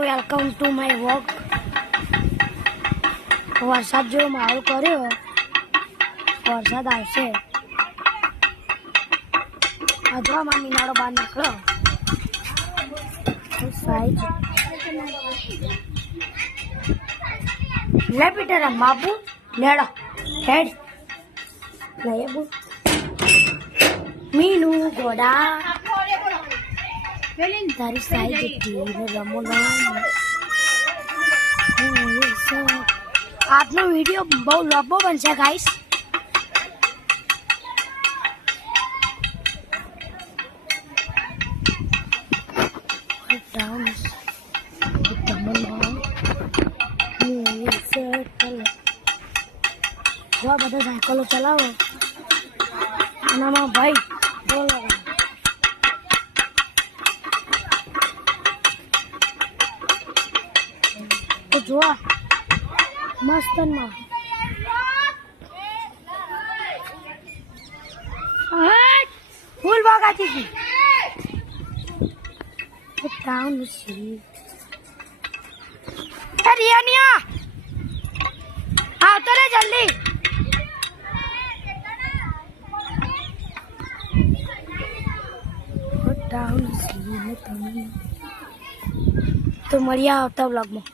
Welcome to my walk. વરસાદ જેવો માહોલ કર્યો, વરસાદ આવશે. અધવામાં મિનાળો બહાર નીકળ્યો. લે પીટર બાબુ લેડો હેડ લઈએ બુ મીનું ગોડા તારી સાઈડ રમો આજનો વિડીયો બહુ લાંબો બનશે ગાઈસ. બધા સાયકલો ચલાવો એનામાં ભાઈ બોલો તો જોવા મસ્ત ફૂલ બાગાતી હતી ટાઉન રિયાનિયા આવતો રે જલ્દી. તો મળ્યા આવતા બ્લોગમાં.